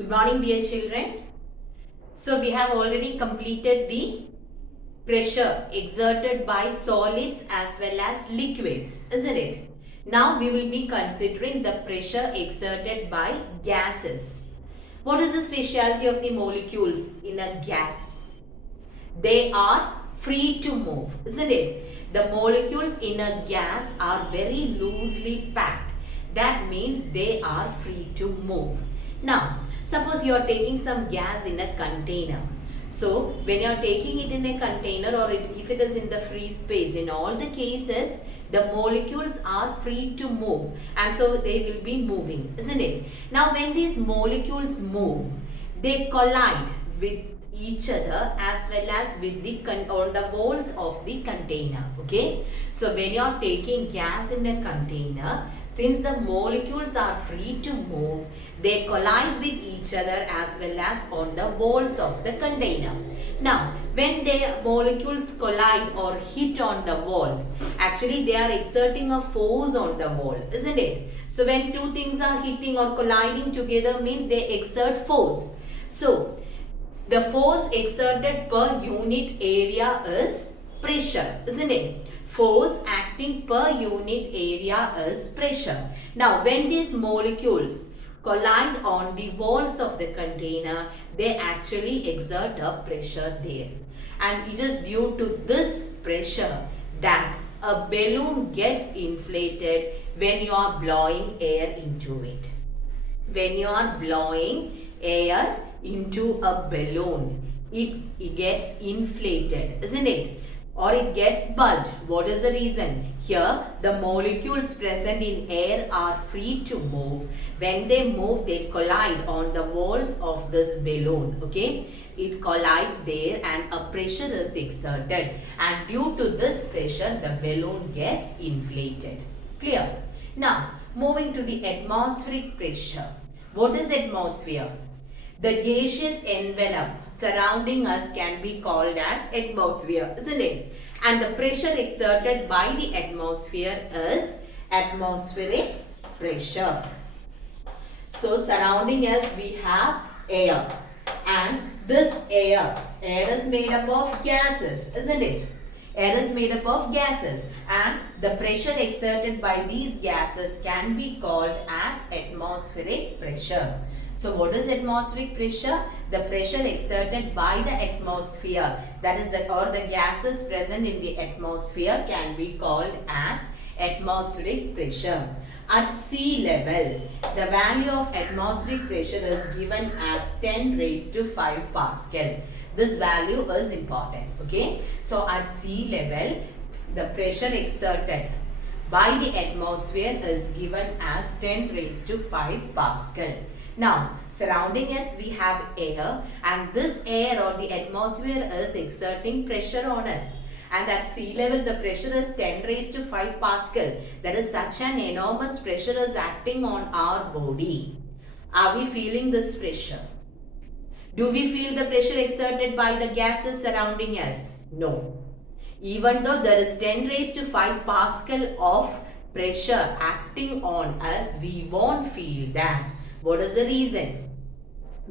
Good morning, dear children. So we have already completed the pressure exerted by solids as well as liquids, isn't it? Now we will be considering the pressure exerted by gases. What is the specialty of the molecules in a gas? They are free to move, isn't it? The molecules in a gas are very loosely packed. That means they are free to move. Now, suppose you are taking some gas in a container. So, when you are taking it in a container or if it is in the free space, in all the cases, the molecules are free to move and so they will be moving, isn't it? Now, when these molecules move, they collide with each other as well as with the on the walls of the container. Okay, so when you are taking gas in a container, since the molecules are free to move, they collide with each other as well as on the walls of the container. Now, when the molecules collide or hit on the walls, actually they are exerting a force on the wall, isn't it? So when two things are hitting or colliding together means they exert force. So the force exerted per unit area is pressure, isn't it? Force acting per unit area is pressure. Now, when these molecules collide on the walls of the container, they actually exert a pressure there. And it is due to this pressure that a balloon gets inflated when you are blowing air into it. When you are blowing air into a balloon, it gets inflated, isn't it? Or it gets bulged. What is the reason? Here, the molecules present in air are free to move. When they move, they collide on the walls of this balloon. Okay, it collides there and a pressure is exerted. And due to this pressure, the balloon gets inflated. Clear? Now, moving to the atmospheric pressure. What is atmosphere? The gaseous envelope surrounding us can be called as atmosphere, isn't it? And the pressure exerted by the atmosphere is atmospheric pressure. So, surrounding us we have air. And this air is made up of gases, isn't it? Air is made up of gases and the pressure exerted by these gases can be called as atmospheric pressure. So what is atmospheric pressure? The pressure exerted by the atmosphere, that is the gases present in the atmosphere can be called as atmospheric pressure. At sea level, the value of atmospheric pressure is given as 10 raised to 5 Pascal. This value is important. Okay. So at sea level, the pressure exerted by the atmosphere is given as 10 raised to 5 Pascal. Now, surrounding us we have air and this air or the atmosphere is exerting pressure on us. And at sea level the pressure is 10 raised to 5 Pascal. That is such an enormous pressure is acting on our body. Are we feeling this pressure? Do we feel the pressure exerted by the gases surrounding us? No. Even though there is 10 raised to 5 Pascal of pressure acting on us, we won't feel that. What is the reason?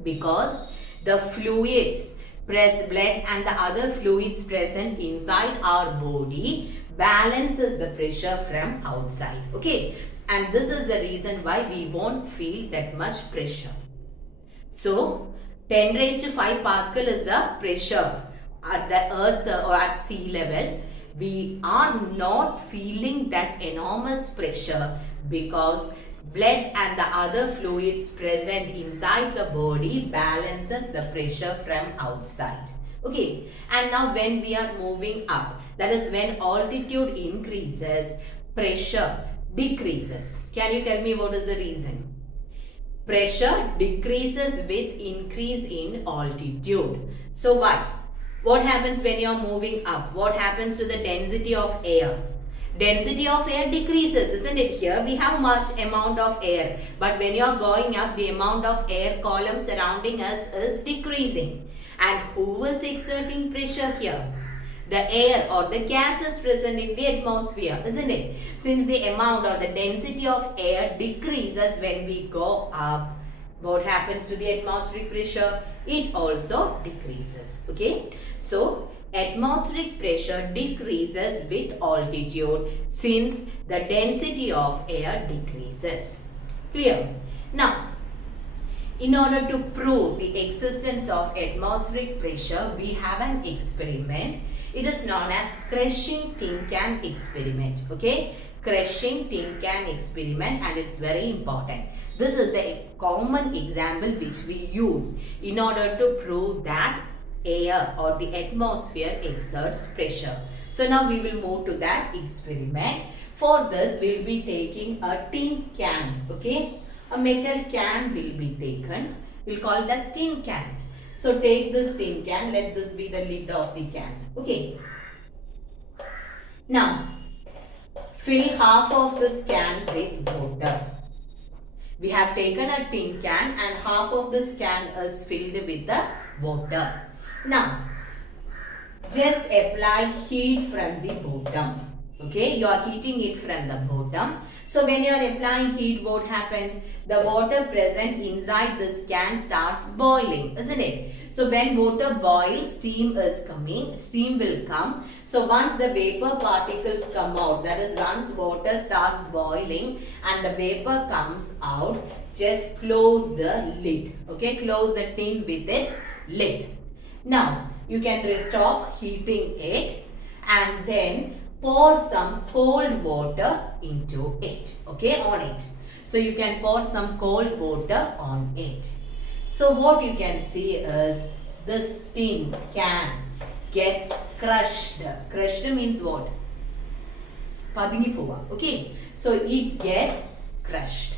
Because the fluids, blood and the other fluids present inside our body balances the pressure from outside. Okay, and this is the reason why we won't feel that much pressure. So, 10 raised to 5 Pascal is the pressure at the earth or at sea level. We are not feeling that enormous pressure because blood and the other fluids present inside the body balances the pressure from outside. Okay, and now when we are moving up, that is when altitude increases, pressure decreases. Can you tell me what is the reason? Pressure decreases with increase in altitude. So why? What happens when you are moving up? What happens to the density of air? Density of air decreases, isn't it? Here we have much amount of air, but when you are going up, the amount of air column surrounding us is decreasing. And who is exerting pressure here? The air or the gases present in the atmosphere, isn't it? Since the amount or the density of air decreases when we go up, What happens to the atmospheric pressure? It also decreases. Okay. So atmospheric pressure decreases with altitude since the density of air decreases. Clear? Now, in order to prove the existence of atmospheric pressure, we have an experiment. It is known as crushing tin can experiment. Okay? Crushing tin can experiment, and it's very important. This is the common example which we use in order to prove that air or the atmosphere exerts pressure. So now we will move to that experiment. For this, we will be taking a tin can. Okay? A metal can will be taken. We'll call it as tin can. So take this tin can. Let this be the lid of the can. Okay. Now, fill half of this can with water. We have taken a tin can and half of this can is filled with the water. Now, just apply heat from the bottom. Okay, you are heating it from the bottom. So when you are applying heat, what happens? The water present inside this can starts boiling, isn't it? So when water boils, steam is coming, steam will come. So once the vapor particles come out, that is once water starts boiling and the vapor comes out, just close the lid. Okay, close the tin with its lid. Now, you can stop heating it and then pour some cold water into it. Okay, on it. So you can pour some cold water on it. So what you can see is this tin can gets crushed. Crushed means what? Padingi pova. Okay. So it gets crushed.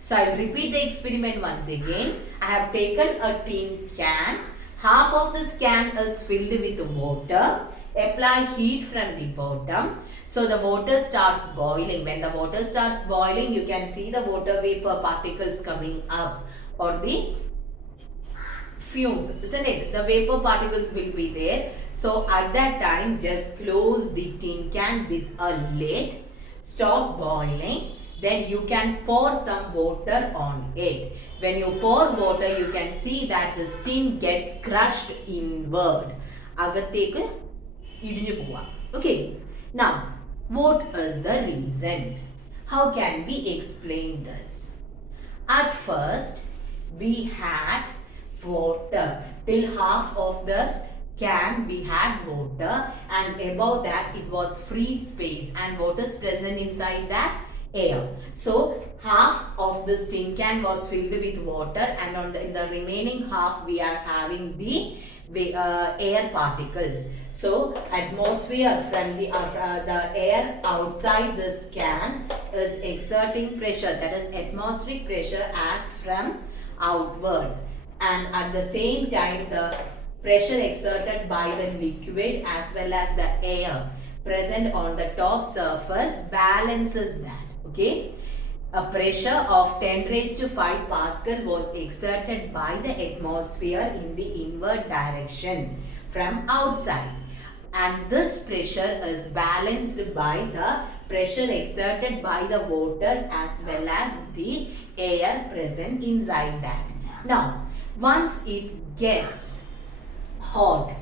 So I will repeat the experiment once again. I have taken a tin can. Half of this can is filled with water. Apply heat from the bottom. So the water starts boiling. When the water starts boiling, you can see the water vapor particles coming up, or the fumes, isn't it? The vapor particles will be there. So at that time, just close the tin can with a lid. Stop boiling. Then you can pour some water on it. When you pour water, you can see that the tin gets crushed inward. Agathekku idinju pova. Okay. Now, what is the reason? How can we explain this? At first, we had water. Till half of this can we had water, and above that it was free space, and what is present inside that? Air. So half of this tin can was filled with water, and in the remaining half we are having the air particles. So atmosphere from the air outside this can is exerting pressure, that is atmospheric pressure acts from outward, and at the same time the pressure exerted by the liquid as well as the air present on the top surface balances that. Okay, a pressure of 10 raised to 5 Pascal was exerted by the atmosphere in the inward direction from outside, and this pressure is balanced by the pressure exerted by the water as well as the air present inside that. Now, once it gets hot,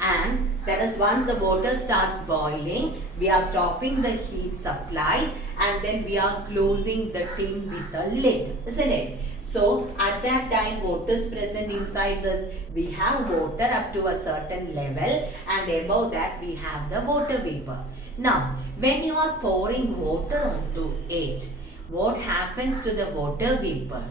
and that is once the water starts boiling, we are stopping the heat supply and then we are closing the tin with a lid, isn't it? So at that time, what is present inside this? We have water up to a certain level, and above that we have the water vapor. Now, when you are pouring water onto it, what happens to the water vapor?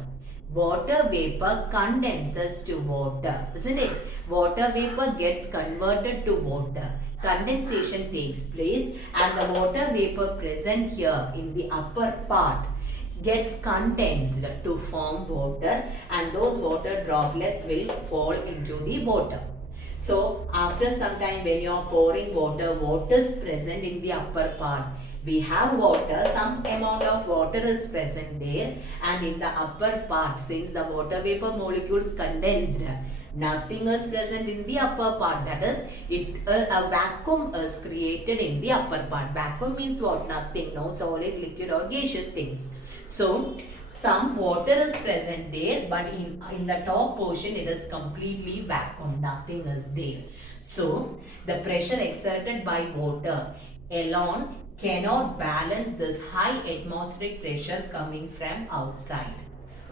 Water vapor condenses to water, isn't it? Water vapor gets converted to water. Condensation takes place, and the water vapor present here in the upper part gets condensed to form water, and those water droplets will fall into the water. So after some time, when you are pouring water, what is present in the upper part? We have water, some amount of water is present there, and in the upper part, since the water vapor molecules condensed, nothing is present in the upper part. That is, a vacuum is created in the upper part. Vacuum means what? Nothing, no solid, liquid or gaseous things. So, some water is present there, but in the top portion it is completely vacuum, nothing is there. So the pressure exerted by water alone cannot balance this high atmospheric pressure coming from outside.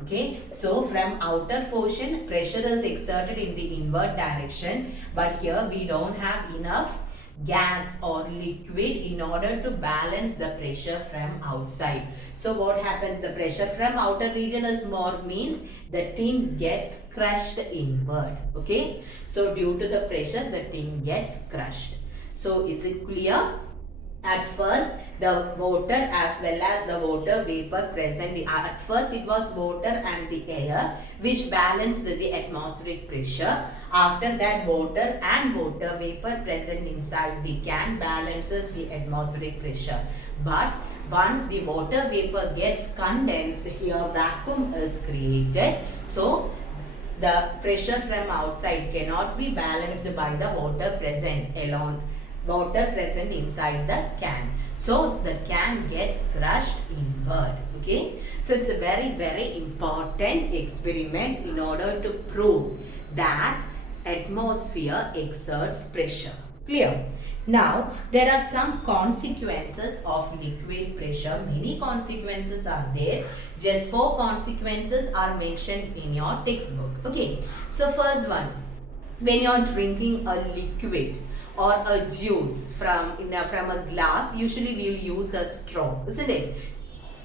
Okay, so from outer portion pressure is exerted in the inward direction, but here we don't have enough gas or liquid in order to balance the pressure from outside. So what happens? The pressure from outer region is more, means the tin gets crushed inward. Okay, so due to the pressure the tin gets crushed. So is it clear? At first the water as well as the water vapor present, at first it was water and the air which balanced the atmospheric pressure. After that water and water vapor present inside the can balances the atmospheric pressure. But once the water vapor gets condensed, here vacuum is created. So the pressure from outside cannot be balanced by the water present alone. Water present inside the can. So the can gets crushed inward. Okay. So it's a very important experiment in order to prove that atmosphere exerts pressure. Clear? Now there are some consequences of liquid pressure. Many consequences are there. Just 4 consequences are mentioned in your textbook. Okay. So first one, when you are drinking a liquid or a juice from a glass, usually we will use a straw, isn't it?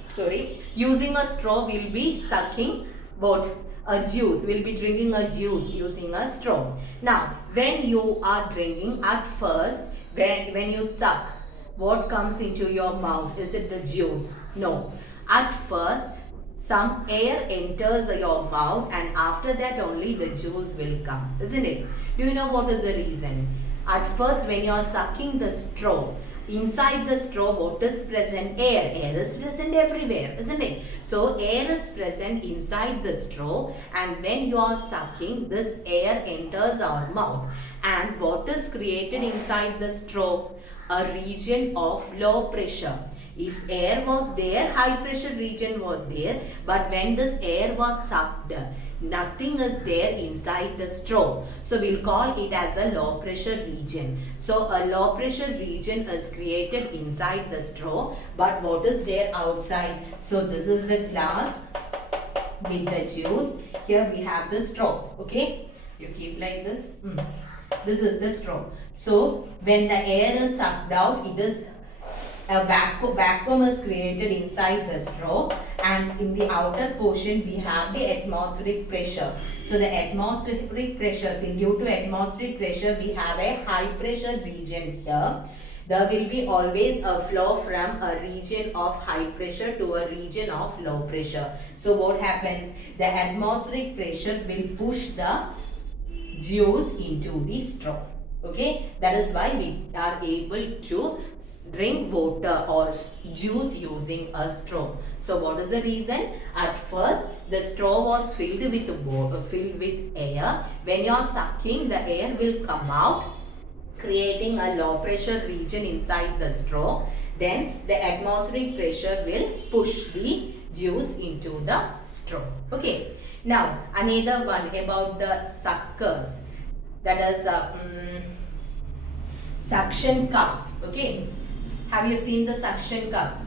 Sorry, using a straw we'll be sucking what? A juice. We'll be drinking a juice using a straw. Now, when you are drinking, at first, when you suck, what comes into your mouth? Is it the juice? No. At first, some air enters your mouth and after that only the juice will come, isn't it? Do you know what is the reason? At first, when you are sucking the straw, inside the straw what is present? Air. Air is present everywhere, isn't it? So air is present inside the straw, and when you are sucking, this air enters our mouth. And what is created inside the straw? A region of low pressure. If air was there, high pressure region was there, but when this air was sucked, nothing is there inside the straw. So we'll call it as a low pressure region. So a low pressure region is created inside the straw, but what is there outside? So this is the glass with the juice. Here we have the straw. Okay, you keep like this. This is the straw. So when the air is sucked out, it is a vacuum is created inside the straw, and in the outer portion we have the atmospheric pressure. So the atmospheric pressure, due to atmospheric pressure we have a high pressure region here. There will be always a flow from a region of high pressure to a region of low pressure. So what happens? The atmospheric pressure will push the juice into the straw. Okay, that is why we are able to drink water or juice using a straw. So what is the reason? At first the straw was filled with water, filled with air. When you are sucking, the air will come out, creating a low pressure region inside the straw. Then the atmospheric pressure will push the juice into the straw. Okay, now another one about the suckers, that is suction cups. Okay, have you seen the suction cups?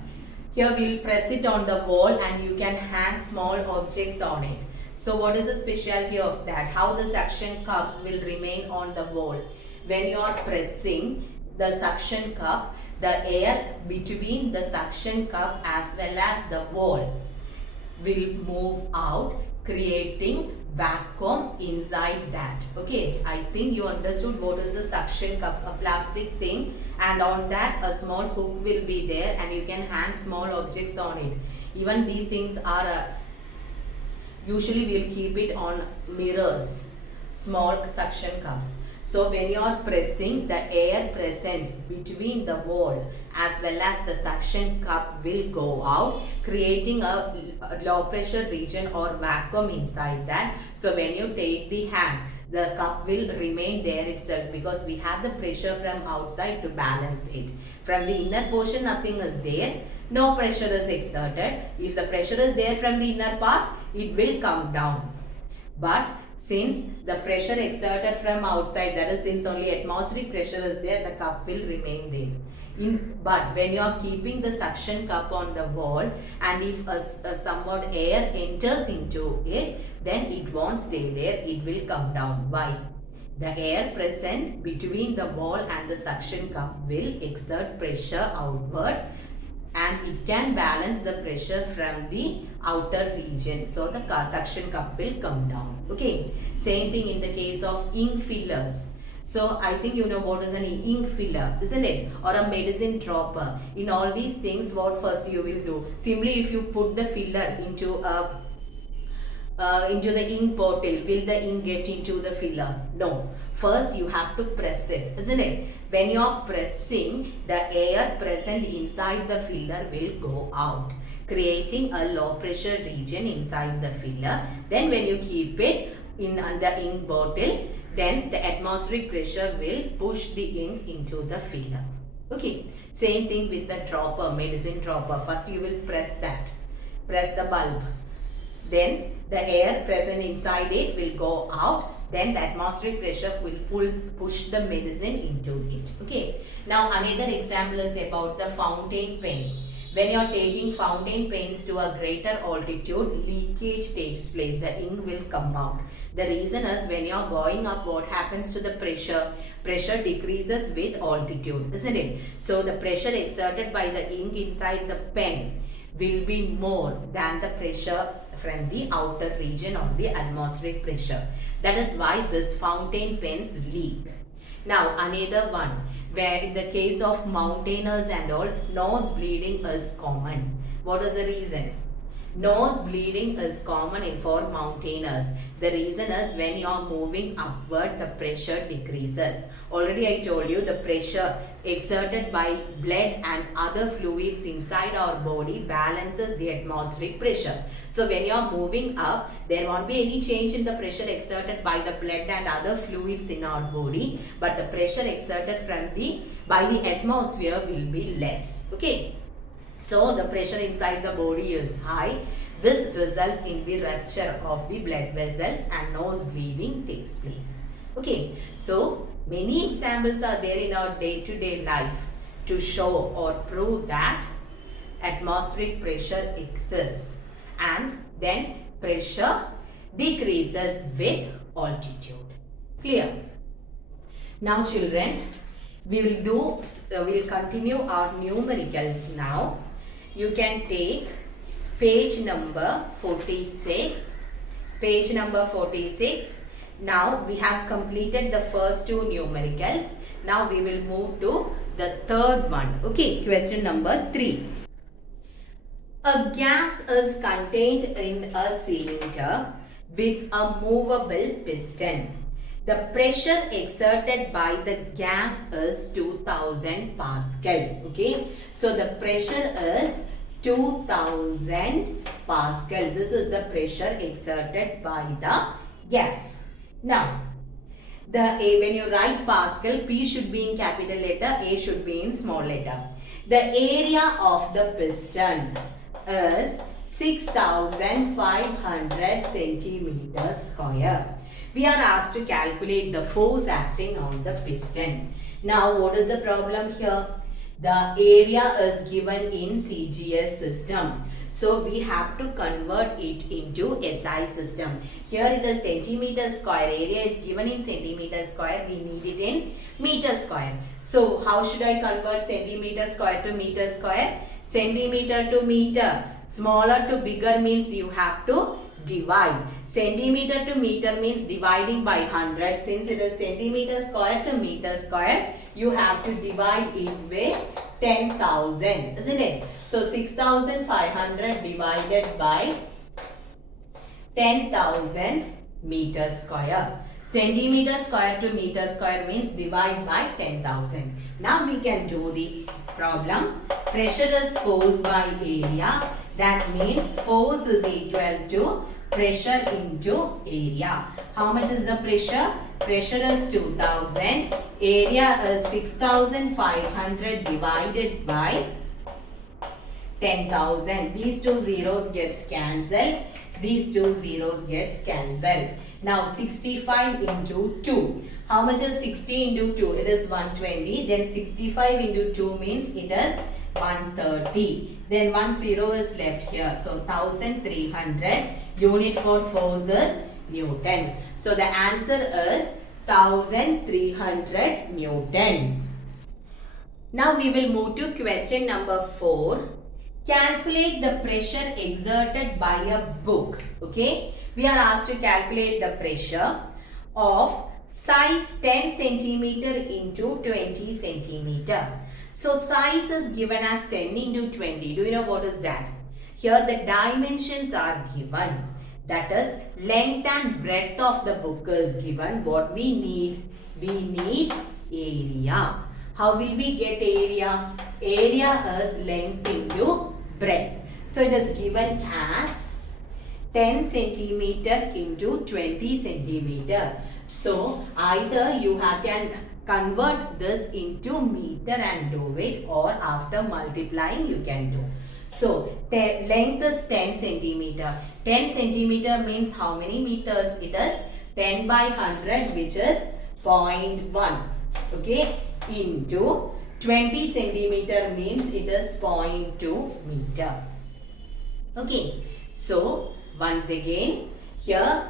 Here we will press it on the wall and you can hang small objects on it. So what is the specialty of that? How the suction cups will remain on the wall? When you are pressing the suction cup, the air between the suction cup as well as the wall will move out, creating vacuum inside that. Okay, I think you understood what is a suction cup, a plastic thing, and on that a small hook will be there and you can hang small objects on it. Even these things are usually we'll keep it on mirrors, small suction cups. So when you are pressing, the air present between the wall as well as the suction cup will go out, creating a low pressure region or vacuum inside that. So when you take the hand, the cup will remain there itself because we have the pressure from outside to balance it. From the inner portion nothing is there. no pressure is exerted. If the pressure is there from the inner part, it will come down. But since the pressure exerted from outside, that is, since only atmospheric pressure is there, the cup will remain there. But when you are keeping the suction cup on the wall, and if somewhat air enters into it, then it won't stay there, it will come down. Why? The air present between the wall and the suction cup will exert pressure outward, and it can balance the pressure from the outer region. So the suction cup will come down. Okay. Same thing in the case of ink fillers. So I think you know what is an ink filler, isn't it? Or a medicine dropper. In all these things, what first you will do? Simply if you put the filler into the ink bottle, will the ink get into the filler? No. First you have to press it, isn't it? When you are pressing, the air present inside the filler will go out, creating a low pressure region inside the filler. Then when you keep it in the ink bottle, then the atmospheric pressure will push the ink into the filler. Okay. Same thing with the dropper, medicine dropper. First you will press the bulb. Then the air present inside it will go out. Then the atmospheric pressure will push the medicine into it. Okay. Now another example is about the fountain pens. When you are taking fountain pens to a greater altitude, leakage takes place. The ink will come out. The reason is when you are going up, what happens to the pressure? Pressure decreases with altitude, isn't it? So the pressure exerted by the ink inside the pen will be more than the pressure from the outer region or the atmospheric pressure. That is why this fountain pens leak. Now another one, where in the case of mountaineers and all, nose bleeding is common. What is the reason? Nose bleeding is common for mountaineers. The reason is when you are moving upward, the pressure decreases. Already I told you the pressure exerted by blood and other fluids inside our body balances the atmospheric pressure. So when you are moving up, there won't be any change in the pressure exerted by the blood and other fluids in our body, but the pressure exerted by the atmosphere will be less. Okay. So the pressure inside the body is high. This results in the rupture of the blood vessels and nose bleeding takes place. Okay, so many examples are there in our day-to-day life to show or prove that atmospheric pressure exists, and then pressure decreases with altitude. Clear? Now children, we will continue our numericals now. You can take page number 46. Page number 46. Now we have completed the first two numericals. Now we will move to the third one. Okay, question number 3. A gas is contained in a cylinder with a movable piston. The pressure exerted by the gas is 2000 Pascal. Okay. So the pressure is 2000 Pascal. This is the pressure exerted by the gas. Now, when you write Pascal, P should be in capital letter, A should be in small letter. The area of the piston is 6500 centimeters square. We are asked to calculate the force acting on the piston. Now, what is the problem here? The area is given in CGS system. So, we have to convert it into SI system. Here it is centimeter square. Area is given in centimeter square. We need it in meter square. So, how should I convert centimeter square to meter square? Centimeter to meter. Smaller to bigger means you have to divide. Centimeter to meter means dividing by 100. Since it is centimeter square to meter square, you have to divide it with 10,000, isn't it? So 6,500 divided by 10,000 meter square. Centimeter square to meter square means divide by 10,000. Now we can do the problem. Pressure is force by area. That means force is equal to pressure into area. How much is the pressure? Pressure is 2000. Area is 6500 divided by 10,000. These two zeros gets cancelled. These two zeros gets cancelled. Now 65 into 2. How much is 60 into 2? It is 120. Then 65 into 2 means it is 130. Then 1 zero is left here. So 1300. Unit for force is Newton. So the answer is 1300 Newton. Now we will move to question number 4. Calculate the pressure exerted by a book. Okay. We are asked to calculate the pressure of size 10 centimeter into 20 centimeter. So size is given as 10 into 20. Do you know what is that? Here the dimensions are given. That is length and breadth of the book is given. What we need? We need area. How will we get area? Area is length into breadth. So it is given as 10 centimeter into 20 centimeter. So either you can convert this into meter and do it, or after multiplying you can do. So length is 10 centimeter. 10 centimeter means how many meters? It is 10 by 100, which is 0.1. Okay, into 20 centimeter means it is 0.2 meter. Okay, so once again here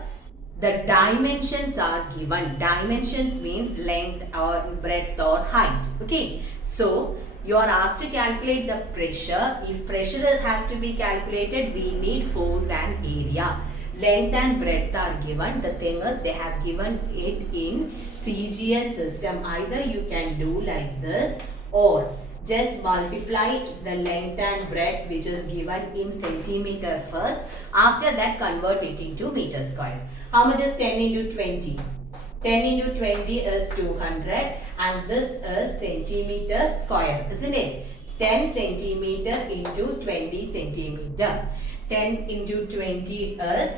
the dimensions are given. Dimensions means length or breadth or height. Okay, so you are asked to calculate the pressure. If pressure has to be calculated, we need force and area. Length and breadth are given. The thing is, they have given it in CGS system. Either you can do like this, or just multiply the length and breadth which is given in centimeter first. After that, convert it into meter square. How much is 10 into 20? 10 into 20 is 200, and this is centimeter square, isn't it? 10 centimeter into 20 centimeter. 10 into 20 is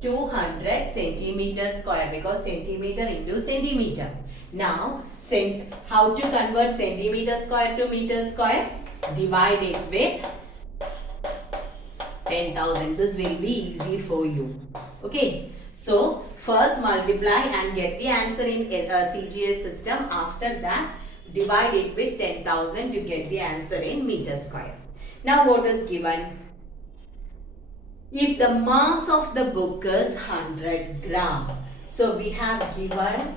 200 centimeter square, because centimeter into centimeter. Now, how to convert centimeter square to meter square? Divide it with 10,000. This will be easy for you. Okay. So, first multiply and get the answer in CGS system. After that, divide it with 10,000 to get the answer in meter square. Now, what is given? If the mass of the book is 100 gram. So, we have given,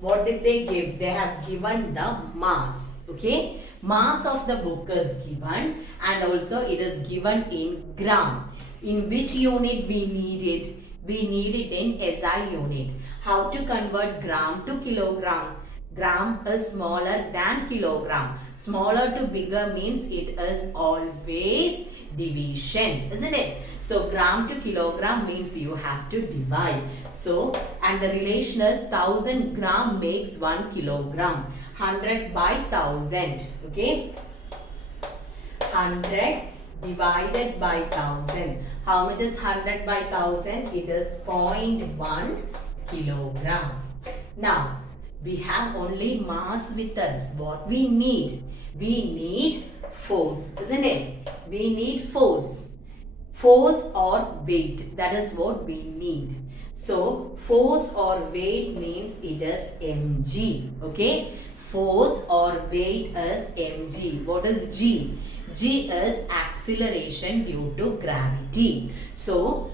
what did they give? They have given the mass. Okay. Mass of the book is given, and also it is given in gram. In which unit we need it? We need it in SI unit. How to convert gram to kilogram? Gram is smaller than kilogram. Smaller to bigger means it is always division, isn't it? So gram to kilogram means you have to divide. So, and the relation is 1000 gram makes 1 kilogram. 100 by 1000. Okay. 100 divided by 1000. How much is 100 by 1000? It is 0.1 kilogram. Now, we have only mass with us. What we need? We need force, isn't it? We need force. Force or weight. That is what we need. So, force or weight means it is mg. Okay? Force or weight is mg. What is g? G is acceleration due to gravity. So,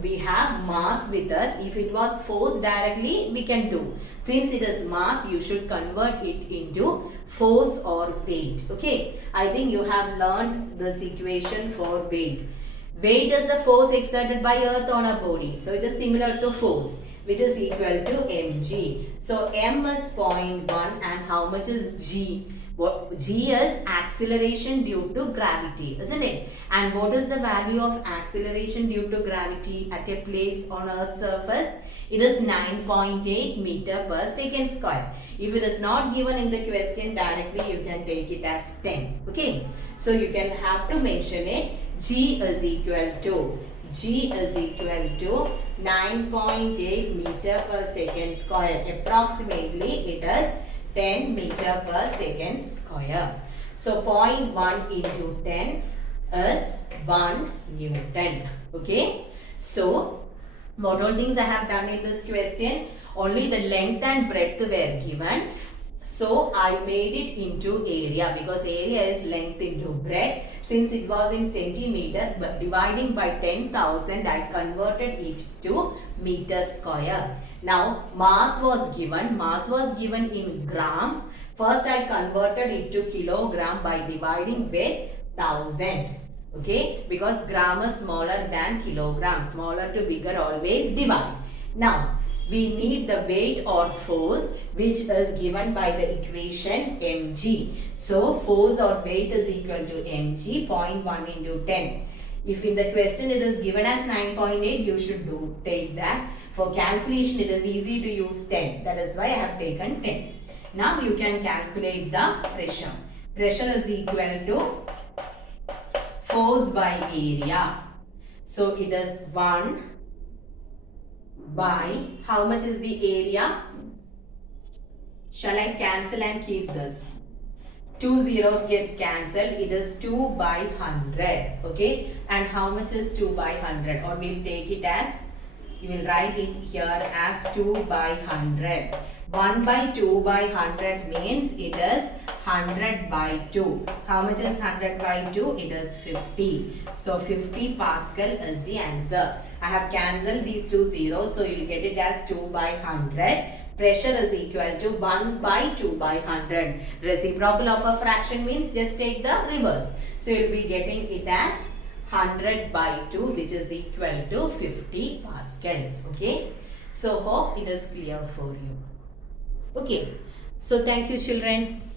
we have mass with us. If it was force directly, we can do. Since it is mass, you should convert it into force or weight. Okay. I think you have learned this equation for weight. Weight is the force exerted by earth on a body. So, it is similar to force, which is equal to mg. So, m is 0.1, and how much is g? G is acceleration due to gravity, isn't it? And what is the value of acceleration due to gravity at a place on Earth's surface? It is 9.8 meter per second square. If it is not given in the question directly, you can take it as 10. Okay. So you can have to mention it. G is equal to 9.8 meter per second square. Approximately it is 10 meter per second square. So 0.1 into 10, is 1 Newton. Okay. So, what all things I have done in this question? Only the length and breadth were given. So, I made it into area because area is length into breadth. Since it was in centimeter, but dividing by 10,000, I converted it to meter square. Now, mass was given. Mass was given in grams. First, I converted it to kilogram by dividing with 1000. Okay, because gram is smaller than kilogram. Smaller to bigger, always divide. Now, we need the weight or force which is given by the equation mg. So, force or weight is equal to mg, 0.1 into 10. If in the question it is given as 9.8, you should take that. For calculation, it is easy to use 10. That is why I have taken 10. Now, you can calculate the pressure. Pressure is equal to force by area. So, it is 1 by, how much is the area? Shall I cancel and keep this? 2 zeros gets cancelled. It is 2 by 100. Okay. And how much is 2 by 100? Or we'll take it as, you will write it here as 2 by 100. 1 by 2 by 100 means it is 100 by 2. How much is 100 by 2? It is 50. So 50 Pascal is the answer. I have cancelled these 2 zeros. So you will get it as 2 by 100. Pressure is equal to 1 by 2 by 100. Reciprocal of a fraction means just take the reverse. So you will be getting it as 100 by 2, which is equal to 50 Pascal. Okay. So hope it is clear for you. Okay. So thank you, children.